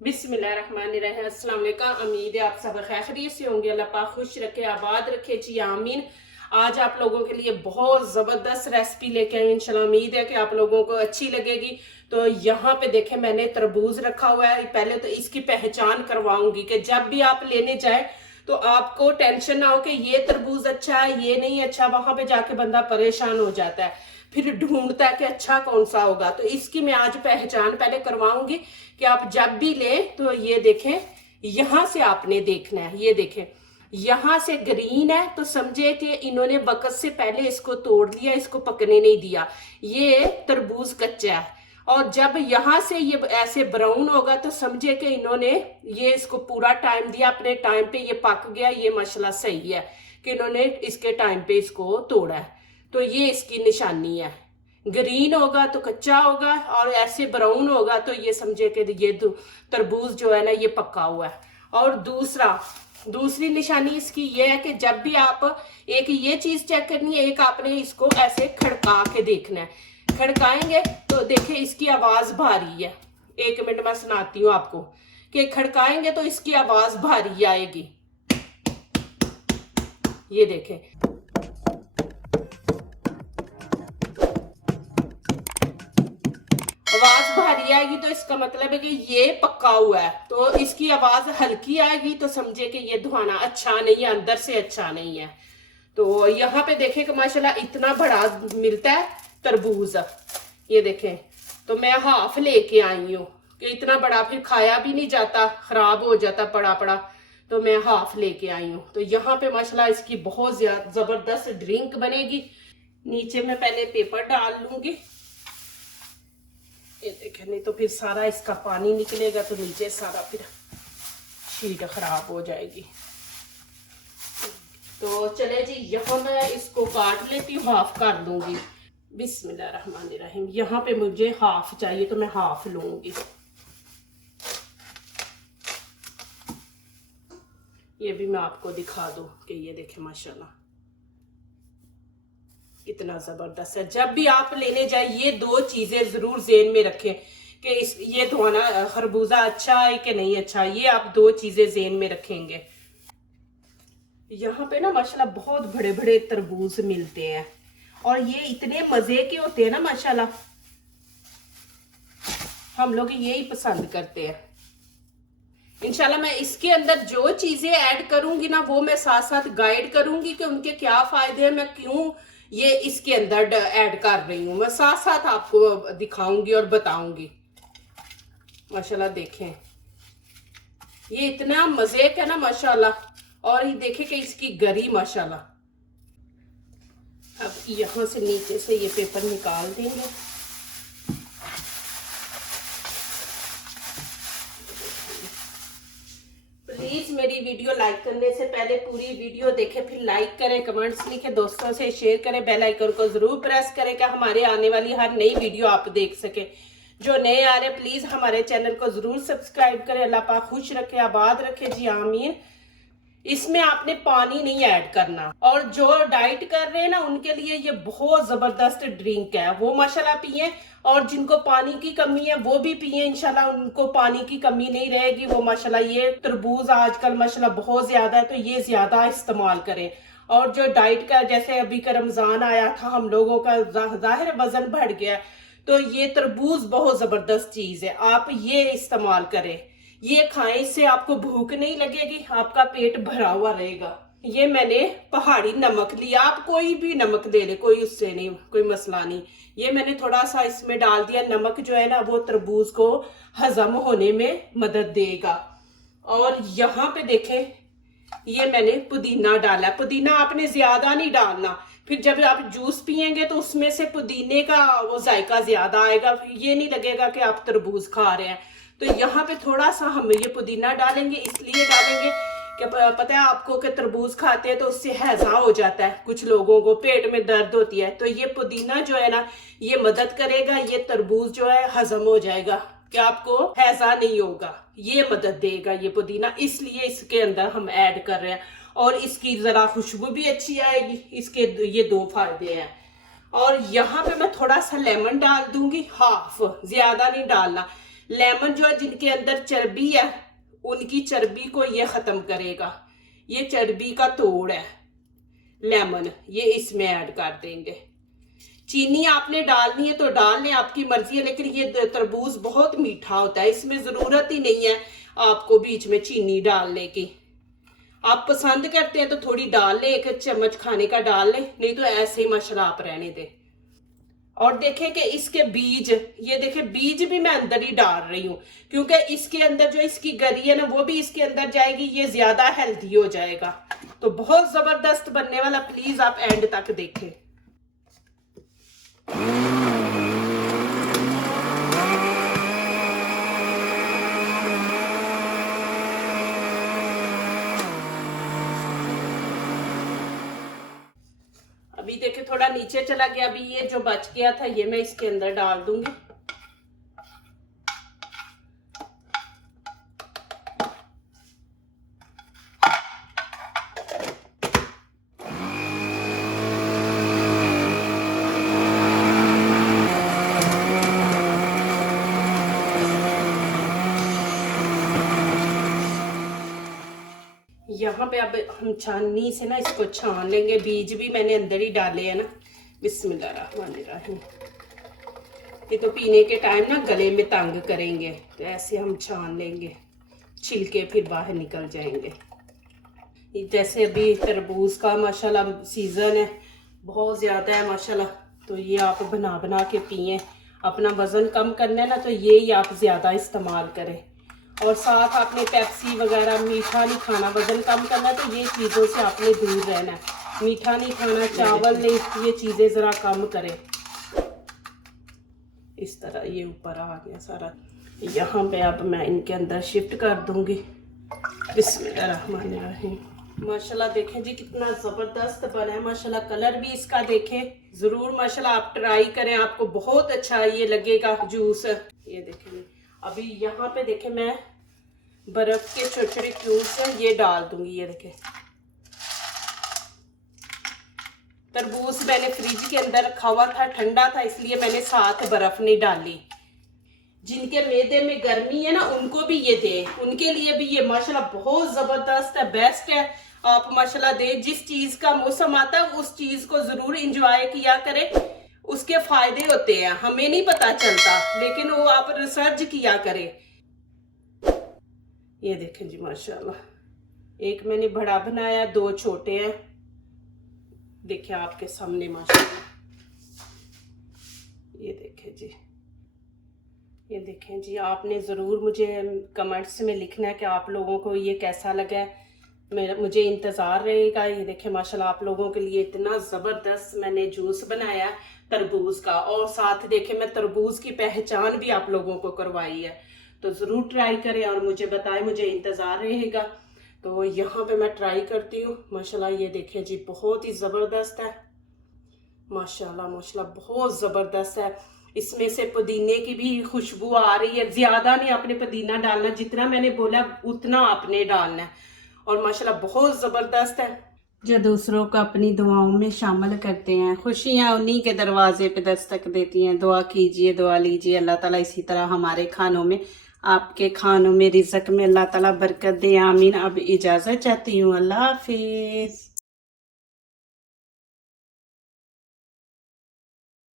बिस्मिल्लाहिर्रहमानिर्रहीम। अस्सलाम वालेकुम। उम्मीद है आप सब खैरियत से होंगे। अल्लाह पाक खुश रखे, आबाद रखे जी, आमीन। आज आप लोगों के लिए बहुत ज़बरदस्त रेसिपी लेके आई। इंशाल्लाह उम्मीद है कि आप लोगों को अच्छी लगेगी। तो यहाँ पे देखें, मैंने तरबूज रखा हुआ है। पहले तो इसकी पहचान करवाऊंगी कि जब भी आप लेने जाए तो आपको टेंशन ना हो कि ये तरबूज अच्छा है, ये नहीं अच्छा। वहां पे जाके बंदा परेशान हो जाता है, फिर ढूंढता है कि अच्छा कौन सा होगा। तो इसकी मैं आज पहचान पहले करवाऊंगी कि आप जब भी ले तो ये देखें, यहां से आपने देखना है। ये देखें, यहां से ग्रीन है तो समझे कि इन्होंने वक्त से पहले इसको तोड़ लिया, इसको पकने नहीं दिया, ये तरबूज कच्चा है। और जब यहां से ये ऐसे ब्राउन होगा तो समझे कि इन्होंने ये इसको पूरा टाइम दिया, अपने टाइम पे ये पक गया। ये मसला सही है कि इन्होंने इसके टाइम पे इसको तोड़ा है। तो ये इसकी निशानी है। ग्रीन होगा तो कच्चा होगा, और ऐसे ब्राउन होगा तो ये समझे कि ये तरबूज जो है ना ये पका हुआ है। और दूसरी निशानी इसकी ये है कि जब भी आप, एक ये चीज चेक करनी है, एक आपने इसको ऐसे खड़का के देखना है। खड़काएंगे तो देखिए इसकी आवाज भारी है। 1 मिनट मैं सुनाती हूँ आपको कि खड़काएंगे तो इसकी आवाज भारी आएगी। ये देखें, आवाज भारी आएगी तो इसका मतलब है कि ये पक्का हुआ है। तो इसकी आवाज हल्की आएगी तो समझे कि ये धुआना अच्छा नहीं है, अंदर से अच्छा नहीं है। तो यहाँ पे देखें कि माशाल्लाह इतना बड़ा मिलता है तरबूज। ये देखें, तो मैं हाफ लेके आई हूँ कि इतना बड़ा फिर खाया भी नहीं जाता, खराब हो जाता पड़ा पड़ा। तो मैं हाफ लेके आई हूँ। तो यहाँ पे माशाल्लाह इसकी बहुत ज्यादा जबरदस्त ड्रिंक बनेगी। नीचे मैं पहले पेपर डाल लूंगी। ये देखें, नहीं तो फिर सारा इसका पानी निकलेगा तो नीचे सारा फिर शीट खराब हो जाएगी। तो चले जी, यहाँ मैं इसको काट लेती हूँ, हाफ कर दूंगी। बिस्मिल्लाहिर्रहमानिर्रहीम। यहाँ पे मुझे हाफ चाहिए तो मैं हाफ लूंगी। ये भी मैं आपको दिखा दूं कि ये देखें माशाल्लाह कितना जबरदस्त है। जब भी आप लेने जाए ये दो चीजें जरूर ज़हन में रखें कि ये धोना खरबूजा अच्छा है कि नहीं अच्छा। ये आप दो चीजें ज़हन में रखेंगे। यहाँ पे ना माशाल्लाह बहुत बड़े बड़े तरबूज मिलते हैं और ये इतने मजे के होते हैं ना माशाल्लाह, हम लोग यही पसंद करते हैं। इंशाल्लाह मैं इसके अंदर जो चीजें ऐड करूंगी ना वो मैं साथ साथ गाइड करूंगी कि उनके क्या फायदे हैं, मैं क्यों ये इसके अंदर ऐड कर रही हूँ। मैं साथ साथ आपको दिखाऊंगी और बताऊंगी। माशाल्लाह देखें, ये इतना मजे का ना माशाल्लाह। और ये देखें कि इसकी गरी माशाल्लाह। अब यहाँ से नीचे से ये पेपर निकाल देंगे। प्लीज मेरी वीडियो लाइक करने से पहले पूरी वीडियो देखें, फिर लाइक करें, कमेंट्स लिखें, दोस्तों से शेयर करें, बेल आइकन को जरूर प्रेस करें कि हमारे आने वाली हर नई वीडियो आप देख सके। जो नए आ रहे प्लीज हमारे चैनल को जरूर सब्सक्राइब करें। अल्लाह पाक खुश रखे, आबाद रखे जी, आमीन। इसमें आपने पानी नहीं ऐड करना। और जो डाइट कर रहे हैं ना उनके लिए ये बहुत जबरदस्त ड्रिंक है, वो माशाल्लाह पिए। और जिनको पानी की कमी है वो भी पिए, इंशाल्लाह उनको पानी की कमी नहीं रहेगी। वो माशाल्लाह ये तरबूज आजकल माशाल्लाह बहुत ज्यादा है तो ये ज्यादा इस्तेमाल करें। और जो डाइट का, जैसे अभी का रमजान आया था, हम लोगों का जाहिर वजन बढ़ गया, तो ये तरबूज बहुत जबरदस्त चीज है, आप ये इस्तेमाल करें। ये खाएं, इससे आपको भूख नहीं लगेगी, आपका पेट भरा हुआ रहेगा। ये मैंने पहाड़ी नमक लिया, आप कोई भी नमक ले ले, कोई उससे नहीं, कोई मसला नहीं। ये मैंने थोड़ा सा इसमें डाल दिया। नमक जो है ना वो तरबूज को हजम होने में मदद देगा। और यहाँ पे देखें, ये मैंने पुदीना डाला। पुदीना आपने ज्यादा नहीं डालना, फिर जब आप जूस पियेंगे तो उसमें से पुदीने का वो जायका ज्यादा आएगा, फिर ये नहीं लगेगा कि आप तरबूज खा रहे हैं। तो यहाँ पे थोड़ा सा हम ये पुदीना डालेंगे, इसलिए डालेंगे कि पता है आपको कि तरबूज खाते हैं तो उससे हैजा हो जाता है, कुछ लोगों को पेट में दर्द होती है। तो ये पुदीना जो है ना ये मदद करेगा, ये तरबूज जो है हजम हो जाएगा, कि आपको हैजा नहीं होगा, ये मदद देगा ये पुदीना, इसलिए इसके अंदर हम ऐड कर रहे हैं। और इसकी जरा खुशबू भी अच्छी आएगी, इसके ये दो फायदे हैं। और यहाँ पे मैं थोड़ा सा लेमन डाल दूंगी, हाफ, ज्यादा नहीं डालना। लेमन जो है जिनके अंदर चर्बी है उनकी चर्बी को ये खत्म करेगा। ये चर्बी का तोड़ है लेमन, ये इसमें ऐड कर देंगे। चीनी आपने डालनी है तो डाल लें, आपकी मर्जी है, लेकिन ये तरबूज बहुत मीठा होता है, इसमें जरूरत ही नहीं है आपको बीच में चीनी डालने की। आप पसंद करते हैं तो थोड़ी डाल लें, 1 चम्मच खाने का डाल लें, नहीं तो ऐसे ही माशाल्लाह आप रहने दें। और देखें कि इसके बीज, ये देखें बीज भी मैं अंदर ही डाल रही हूँ, क्योंकि इसके अंदर जो इसकी गरी है ना वो भी इसके अंदर जाएगी, ये ज्यादा हेल्दी हो जाएगा। तो बहुत जबरदस्त बनने वाला, प्लीज आप एंड तक देखें। अभी देखे थोड़ा नीचे चला गया, अभी ये जो बच गया था ये मैं इसके अंदर डाल दूंगी। यहाँ पे अब हम छाननी से ना इसको छान लेंगे, बीज भी मैंने अंदर ही डाले हैं ना। बिस्मिल्लाहिर्रहमानिर्रहीम। ये तो पीने के टाइम ना गले में तंग करेंगे, तो ऐसे हम छान लेंगे, छिलके फिर बाहर निकल जाएंगे। जैसे अभी तरबूज का माशाल्लाह सीजन है, बहुत ज़्यादा है माशाल्लाह, तो ये आप बना बना के पिए। अपना वज़न कम करना है ना तो ये ही आप ज़्यादा इस्तेमाल करें। और साथ आपने पेप्सी वगैरह मीठा नहीं खाना, वजन कम करना तो ये चीज़ों से आपने दूर रहना है। मीठा नहीं खाना, चावल नहीं, ये चीज़ें ज़रा कम करें। इस तरह ये ऊपर आ गया सारा। यहाँ पे अब मैं इनके अंदर शिफ्ट कर दूंगी। बिस्मिल्लाहिर्रहमानिर्रहीम। माशाल्लाह देखें जी कितना ज़बरदस्त बना है माशाल्लाह। कलर भी इसका देखें, ज़रूर माशाल्लाह आप ट्राई करें, आपको बहुत अच्छा ये लगेगा जूस। ये देखें अभी यहाँ पे देखें मैं बर्फ के छोटे छोटे क्यूब्स ये डाल दूंगी। ये देखें तरबूज मैंने फ्रिज के अंदर रखा हुआ था, ठंडा था, इसलिए मैंने साथ बर्फ नहीं डाली। जिनके मैदे में गर्मी है ना उनको भी ये दे, उनके लिए भी ये माशाल्लाह बहुत जबरदस्त है, बेस्ट है। आप माशाल्लाह दे, जिस चीज का मौसम आता है उस चीज को जरूर एंजॉय किया करें, उसके फायदे होते हैं, हमें नहीं पता चलता, लेकिन वो आप रिसर्च किया करें। ये देखें जी माशाल्लाह, एक मैंने बड़ा बनाया, 2 छोटे हैं, देखिए आपके सामने माशाल्लाह। ये देखें जी, ये देखें जी, आपने ज़रूर मुझे कमेंट्स में लिखना है कि आप लोगों को ये कैसा लगा है, मुझे इंतज़ार रहेगा। ये देखें माशाल्लाह आप लोगों के लिए इतना ज़बरदस्त मैंने जूस बनाया तरबूज का, और साथ देखें मैं तरबूज की पहचान भी आप लोगों को करवाई है। तो ज़रूर ट्राई करें और मुझे बताएं, मुझे इंतज़ार रहेगा। तो यहाँ पे मैं ट्राई करती हूँ माशाल्लाह। ये देखें जी बहुत ही ज़बरदस्त है माशाल्लाह, माशाल्लाह बहुत ज़बरदस्त है। इसमें से पुदीने की भी खुशबू आ रही है। ज़्यादा नहीं आपने पुदीना डालना, जितना मैंने बोला उतना आपने डालना है, और माशाल्लाह बहुत ज़बरदस्त है। जो दूसरों को अपनी दुआओं में शामिल करते हैं, खुशियाँ उन्हीं के दरवाजे पे दस्तक देती हैं। दुआ कीजिए, दुआ लीजिए, अल्लाह ताला इसी तरह हमारे खानों में, आपके खानों में, रिज़्क में अल्लाह ताला बरकत दे, आमीन। अब इजाज़त चाहती हूँ, अल्लाह हाफिज़।